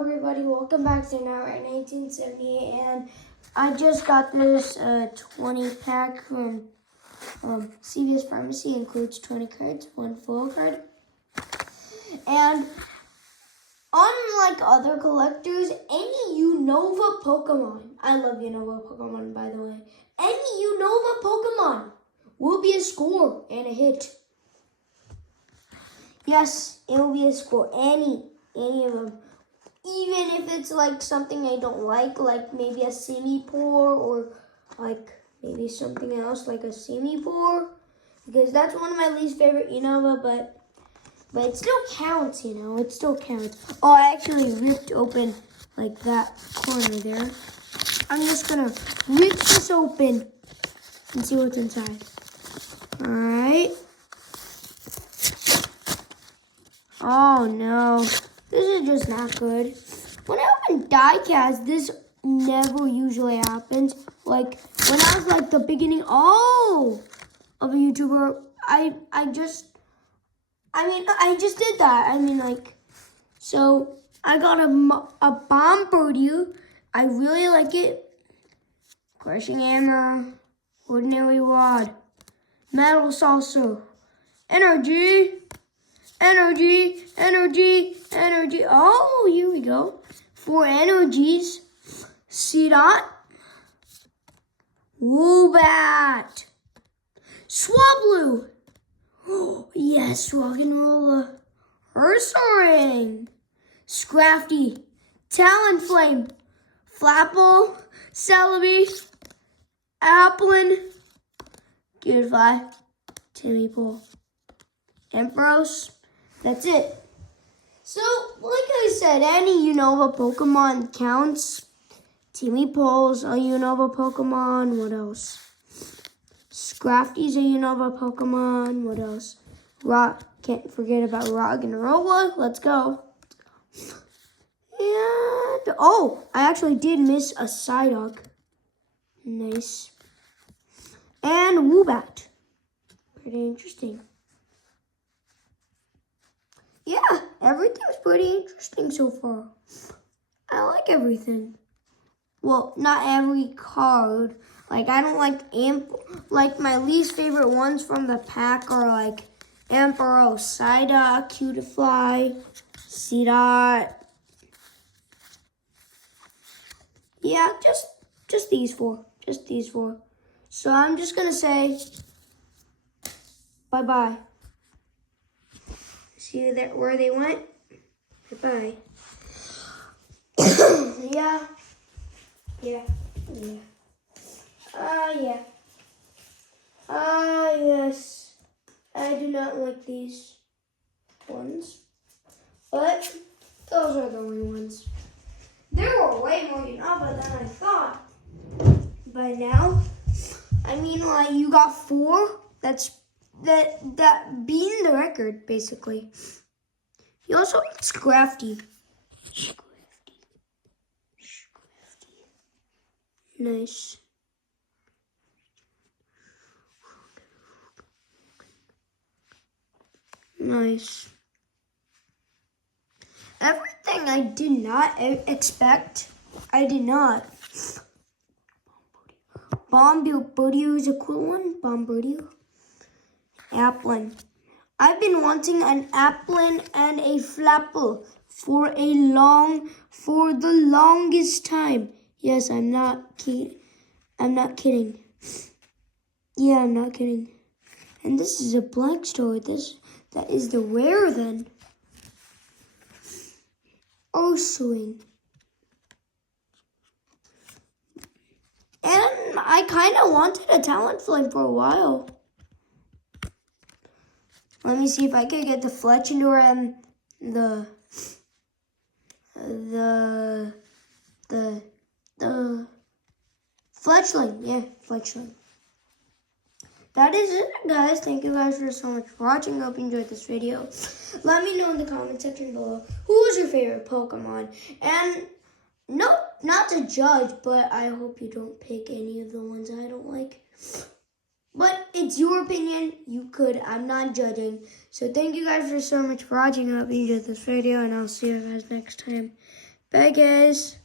everybody, welcome back to Now at 1978, and I just got this 20 pack from CVS Pharmacy. Includes 20 cards, one full card. And unlike other collectors, any Unova Pokemon, I love Unova Pokemon by the way, any Unova Pokemon will be a score and a hit. Yes, it will be a score, any of them. Even if it's like something I don't like maybe a semi-pour or like maybe something else like a semi-pour, because that's one of my least favorite Unova, but it still counts, it still counts. Oh, I actually ripped open like that corner there. I'm just gonna rip this open and see what's inside. All right. Oh no. This is just not good. When I open die-cast, this never usually happens. Like, when I was like the beginning, of a YouTuber, I just did that. So I got a bomb Purdue. I really like it. Crushing hammer, ordinary rod, metal saucer, energy. Oh, here we go. 4 energies. C-Dot. Woobat. Swablu. Oh, yes, rock and roller. Ursaring. Scrafty. Talonflame. Flapple. Celebi. Applin. Goodbye. Timmy Pool. Ampharos. That's it. So, like I said, any Unova Pokemon counts. Timmy Pole's a Unova Pokemon. What else? Scrafty's a Unova Pokemon. What else? Can't forget about Roggenrola. Let's go. And, oh, I actually did miss a Psyduck. Nice. And Woobat. Pretty interesting. Yeah, everything's pretty interesting so far. I like everything. Well, not every card. Like, I don't like my least favorite ones from the pack are like Ampharos, Psyduck, Cutiefly, C-Dot. Yeah, just these four. Just these four. So I'm just gonna say bye-bye. See that where they went? Goodbye. Yeah. Yes. I do not like these ones. But those are the only ones. There were way more Unova than I thought. By now. Like you got 4. That being the record, basically. You also got Scrafty. Nice. Nice. Everything I did not expect. I did not. Bombirdier is a cool one. Bombirdier. Applin. I've been wanting an Applin and a Flapple for the longest time. Yes, I'm not kidding. Yeah, I'm not kidding. And this is a black star. That is the rare then. Urswing. And I kind of wanted a Talonflame for a while. Let me see if I can get the Fletchinder and the Fletchling. Yeah, Fletchling. That is it, guys. Thank you guys for so much for watching. I hope you enjoyed this video. Let me know in the comment section below who was your favorite Pokemon. And no, not to judge, but I hope you don't pick any of the ones I don't like. But it's your opinion. You could. I'm not judging. So thank you guys for so much for watching. I hope you enjoyed this video, and I'll see you guys next time. Bye, guys.